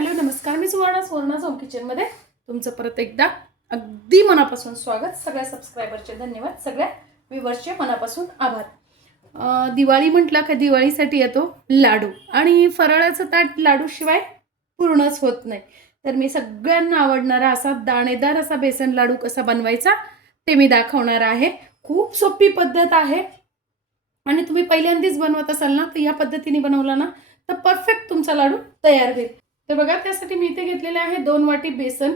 Hello नमस्कार, मी Suvarna सुवर्णाच home किचनमध्ये तुमचं परत एकदा अगदी मनापासून स्वागत. सगळ्या सबस्क्रायबरचे धन्यवाद, सगळ्या व्ह्यूअर्सचे मनापासून आभार. दिवाळी म्हटलं का दिवाळीसाठी येतो लाडू, आणि फराळाचं ताट लाडूशिवाय पूर्णच होत नाही. तर मी सगळ्यांना आवडणारा असा दाणेदार असा बेसन लाडू कसा बनवायचा ते मी दाखवणार आहे. खूप सोपी पद्धत आहे आणि तुम्ही पहिल्यांदाच बनवत असाल ना तर या पद्धतीने बनवला ना तर परफेक्ट तुमचा लाडू तयार होईल. तर बघा, त्यासाठी मी इथे घेतलेले आहे 2 वाटी बेसन.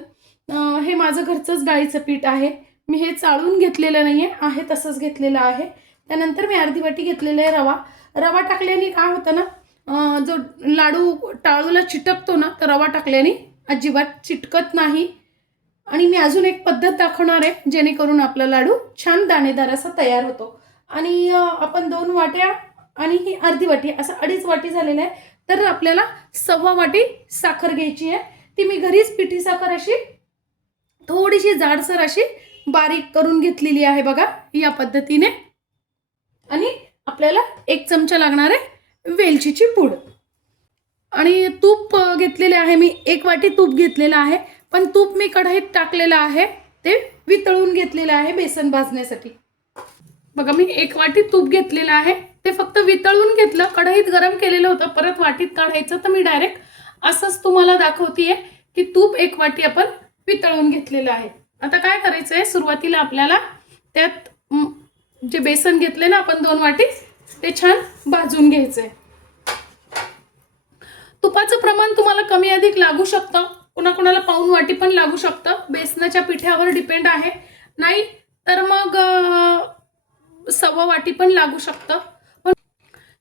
हे माझं घरचंच डाळीचं पीठ आहे. मी हे चाळून घेतलेलं नाहीये, आहे तसंच घेतलेलं आहे. त्यानंतर मी अर्धी वाटी घेतलेला आहे रवा. रवा टाकल्याने काय होतं ना, जो लाडू टाळूला चिटकतो ना तर रवा टाकल्याने अजिबात चिटकत नाही. आणि मी अजून एक पद्धत दाखवणार आहे जेणेकरून आपला लाडू छान दाणेदार असा तयार होतो. आणि आपण 2 वाट्या आणि ही अर्धी वाटी असं 2.5 वाटी झालेलं आहे. तर आपल्याला 1.25 वाटी साखर घ्यायची आहे. ती मी घरीच पिठी साखर अशी थोडीशी जाडसर अशी बारीक करून घेतलेली आहे बघा या पद्धतीने. आणि आपल्याला 1 चमचा लागणार आहे वेलचीची पूड. आणि तूप घेतलेले आहे मी, 1 वाटी तूप घेतलेलं आहे. पण तूप मी कढईत टाकलेलं आहे, ते वितळून घेतलेलं आहे बेसन भाजण्यासाठी. बघा, मी 1 वाटी तूप घेतलेलं आहे, ते फक्त वितळून घेतलं. कढईत गरम केलेलं होतं, परत वाटीत काढायचं. तर मी डायरेक्ट असंच तुम्हाला दाखवतेय की तूप 1 वाटी आपण वितळून घेतलेलं आहे. आता काय करायचं आहे, सुरुवातीला आपल्याला त्यात जे बेसन घेतले ना आपण 2 वाटी ते छान भाजून घ्यायचंय. तुपाचं प्रमाण तुम्हाला कमी अधिक लागू शकतं, कोणाकोणाला पाऊण वाटी पण लागू शकतं. बेसनाच्या पिठ्यावर डिपेंड आहे. नाही तर मग 1.25 वाटी पण लागू शकतं. पण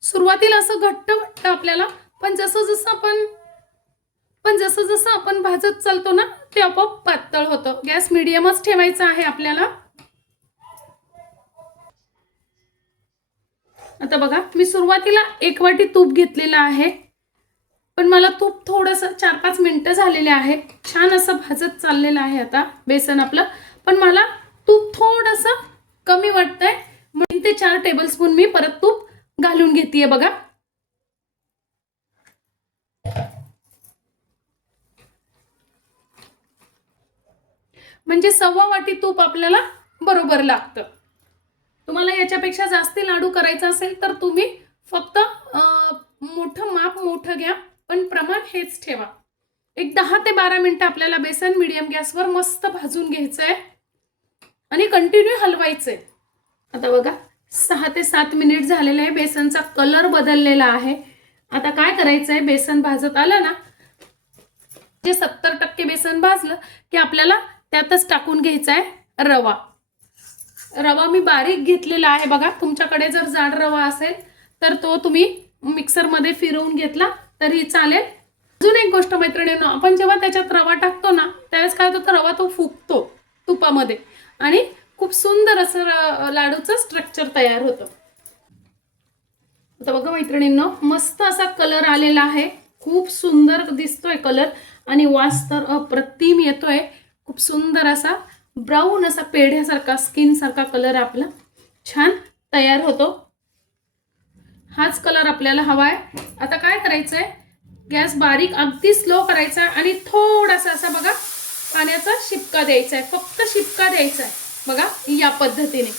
सुरुवातीला असं घट्ट वाटतं आपल्याला, पण जसं जसं आपण भाजत चालतो ना ते आपोआप पातळ होतं. गॅस मीडियमच ठेवायचा आहे आपल्याला. आता बघा, मी सुरुवातीला 1 वाटी तूप घेतलेलं आहे, पण मला तूप थोडंसं 4-5 मिनिटं झालेले आहे. छान असं भाजत चाललेलं आहे आता बेसन आपलं. पण मला तूप थोडंसं कमी वाटतंय, म्हणून 3 ते 4 टेबलस्पून मी परत तूप घालून घेतेय बघा. म्हणजे 1.25 वाटी तूप आपल्याला बरोबर लागतं. तुम्हाला याच्यापेक्षा जास्त लाडू करायचा असेल तर तुम्ही फक्त मोठं माप मोठं घ्या, पण प्रमाण हेच ठेवा. एक 10 ते 12 मिनिटं आपल्याला बेसन मीडियम गॅसवर मस्त भाजून घ्यायचंय आणि कंटिन्यू हलवायचंय. आता बघा, 6 ते 7 मिनिट झालेले आहे. बेसनचा कलर बदललेला आहे. आता काय करायचंय, बेसन भाजत आलं ना, जे 70% बेसन भाजलं की आपल्याला त्यातच टाकून घ्यायचा आहे रवा. रवा मी बारीक घेतलेला आहे बघा. तुमच्याकडे जर जाड रवा असेल तर तो तुम्ही मिक्सरमध्ये फिरवून घेतला तरी चालेल. अजून एक गोष्ट मैत्रिणींनो, आपण जेव्हा त्याच्यात रवा टाकतो ना त्यावेळेस काय होतं, रवा तो फुगतो तुपामध्ये आणि खूप सुंदर असं लाडूचं स्ट्रक्चर तयार होतं. आता बघा मैत्रिणींनो, मस्त असा कलर आलेला आहे. खूप सुंदर दिसतोय कलर आणि वास तर अप्रतिम येतोय. खूप सुंदर असा ब्राऊन असा पेढ्यासारखा स्किन सारखा कलर आपला छान तयार होतो. हाच कलर आपल्याला हवा आहे. आता काय करायचंय, गॅस बारीक अगदी स्लो करायचा आणि थोडासा असा बघा पाण्याचा शिपका द्यायचा आहे. फक्त शिपका द्यायचा आहे बघा या पद्धतीने.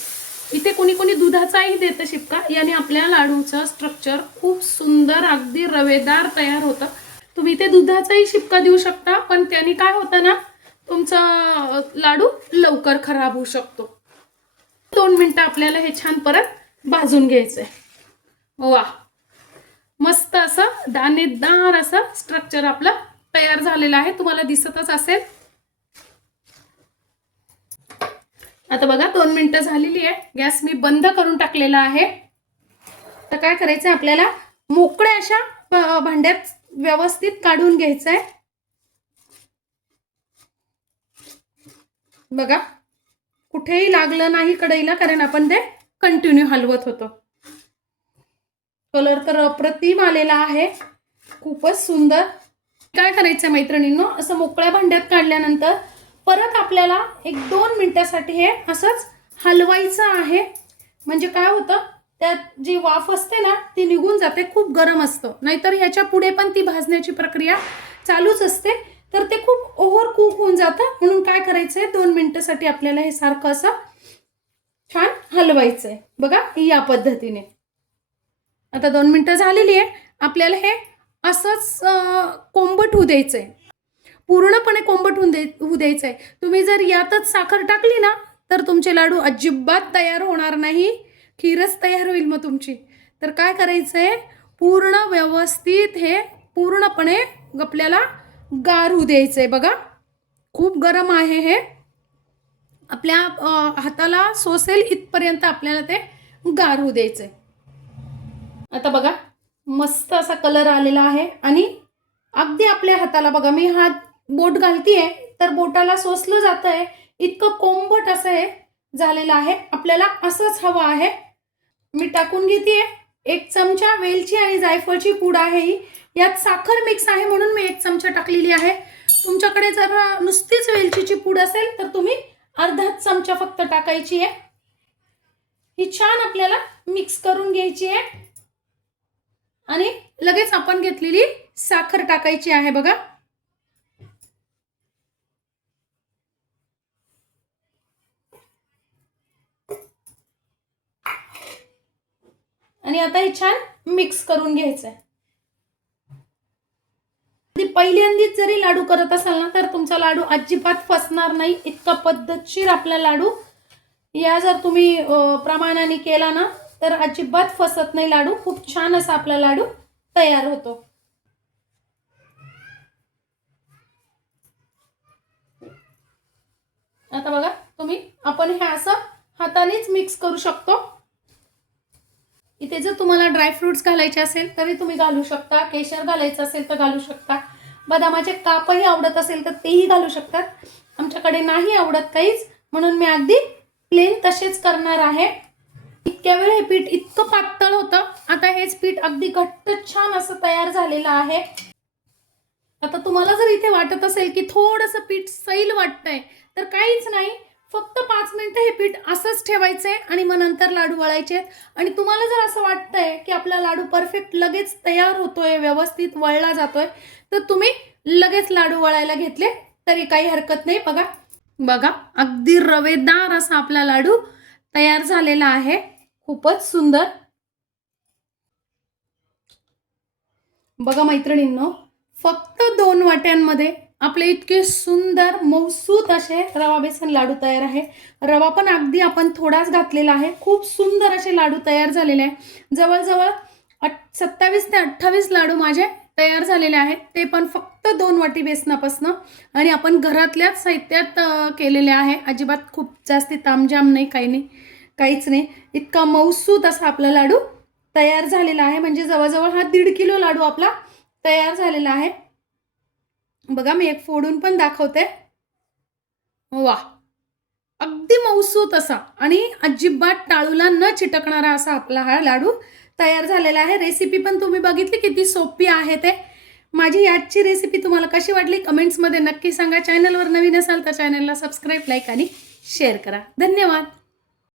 इथे कोणी कोणी दुधाचाही देतं शिपका. याने आपल्या लाडूचं स्ट्रक्चर खूप सुंदर अगदी रवेदार तयार होतं. तुम्ही इथे दुधाचाही शिपका देऊ शकता, पण त्याने काय होतं ना, तुमचा लाडू लवकर खराब होऊ शकतो. 2 मिनिटं आपल्याला हे छान परत भाजून घ्यायचंय. वा, मस्त असं दाणेदार असं स्ट्रक्चर आपलं तयार झालेलं आहे. तुम्हाला दिसतच असेल. आता बघा 2 मिनिटं झालेली आहे. गॅस मी बंद करून टाकलेला आहे. तर काय करायचं, आपल्याला मोकळ्या अशा भांड्यात व्यवस्थित काढून घ्यायचंय. बघा, कुठेही लागलं नाही कढईला, कारण आपण ते कंटिन्यू हलवत होतो. कलर तर अप्रतिम आलेला आहे, खूपच सुंदर. काय करायचं मैत्रिणींनो, असं मोकळ्या भांड्यात काढल्यानंतर परत आपल्याला 1-2 मिनिटासाठी हे असंच हलवायचं आहे. म्हणजे काय होतं, त्यात जी वाफ असते ना ती निघून जाते, खूप गरम असतं. नाहीतर ह्याच्या पुढे पण ती भाजण्याची प्रक्रिया चालूच असते, तर ते खूप ओव्हर कुक होऊन जातं. म्हणून काय करायचंय, 2 मिनिटासाठी आपल्याला हे सारखं असं छान हलवायचंय. बघा या पद्धतीने. आता 2 मिनिटं झालेली आहे. आपल्याला हे असंच कोंबट होऊ द्यायचंय, पूर्णपणे कोंबट होऊ द्यायचंय. तुम्ही जर यातच साखर टाकली ना तर तुमचे लाडू अजिबात तयार होणार नाही, खीरच तयार होईल मग तुमची. तर काय करायचंय, पूर्ण व्यवस्थित हे पूर्णपणे आपल्याला गार होऊ द्यायचंय. बघा खूप गरम आहे हे, आपल्या हाताला सोसेल इथपर्यंत आपल्याला ते गार होऊ द्यायचंय. आता बघा मस्त असा कलर आलेला आहे आणि अगदी आपल्या हाताला बघा, मी हात बोट घालतीये तर बोटाला सोसलं जात आहे, इतकं कोंबट असं हे झालेलं आहे. आपल्याला असंच हवं आहे. मी टाकून घेते 1 चमचा वेलची आणि जायफळची पूड आहे ही. यात साखर मिक्स आहे म्हणून मी 1 चमचा टाकलेली आहे. तुमच्याकडे जर नुसतीच वेलचीची पूड असेल तर तुम्ही अर्धा चमचा फक्त टाकायची आहे. ही छान आपल्याला मिक्स करून घ्यायची आहे आणि लगेच आपण घेतलेली साखर टाकायची आहे. बघा आणि आता हे छान मिक्स करून घ्यायचंय. पहिल्यांदाच जरी लाडू करत असाल ना तर तुमचा लाडू अजिबात फसणार नाही. इतका पद्धतशीर आपला लाडू या जर तुम्ही प्रमाणाने केला ना तर अजिबात फसत नाही लाडू. खूप छान असा आपला लाडू तयार होतो. आता बघा तुम्ही, आपण हे असं हातानेच मिक्स करू शकतो. इथे जर तुम्हाला ड्रायफ्रुट्स घालायचे असेल तरी तुम्ही घालू शकता, केशर घालायचं असेल तर घालू शकता, बदामाचे कापही आवडत असेल तर तेही घालू शकतात. आमच्याकडे नाही आवडत काहीच, म्हणून मी अगदी प्लेन तसेच करणार आहे. इतक्या वेळ हे पीठ इतकं पातळ होतं, आता हेच पीठ अगदी घट्ट छान असं तयार झालेलं आहे. आता तुम्हाला जर इथे वाटत असेल की थोडंसं पीठ सैल वाटतंय तर काहीच नाही, फक्त 5 मिनिटं हे पीठ असंच ठेवायचंय आणि मग नंतर लाडू वळायचे. आणि तुम्हाला जर असं वाटतंय की आपला लाडू परफेक्ट लगेच तयार होतोय, व्यवस्थित वळला जातोय, तर तुम्ही लगेच लाडू वळायला घेतले तरी काही हरकत नाही. बघा बघा अगदी रवेदार असा आपला लाडू तयार झालेला आहे, खूपच सुंदर. बघा मैत्रिणींनो, फक्त 2 वाट्यांमध्ये आपले इतके सुंदर मऊसूत असे रवा बेसन लाडू तयार आहे. रवा पण अगदी आपण थोडाच घातलेला आहे. खूप सुंदर असे लाडू तयार झालेले आहे. जवळजवळ 27 ते 28 लाडू माझे तयार झालेले आहेत, ते पण फक्त 2 वाटी बेसनापासून. आणि आपण घरातल्याच साहित्यात केलेले आहे. अजिबात खूप जास्ती तामजाम नाही, काही नाही, काहीच नाही. इतका मऊसूत असा आपला लाडू तयार झालेला आहे. म्हणजे जवळजवळ हा 1.5 किलो लाडू आपला तयार झालेला आहे. बघा मी एक फोडून पण दाखवते. वा, अगदी मऊसूत असा आणि अजिबात टाळूला न चिटकणारा असा आपला हा लाडू तयार झालेला आहे. रेसिपी पण तुम्ही बघितली किती सोपी आहे ते. माझी आजची रेसिपी तुम्हाला कशी वाटली कमेंट्समध्ये नक्की सांगा. चॅनलवर नवीन असाल तर चॅनलला सबस्क्राईब, लाईक आणि शेअर करा. धन्यवाद.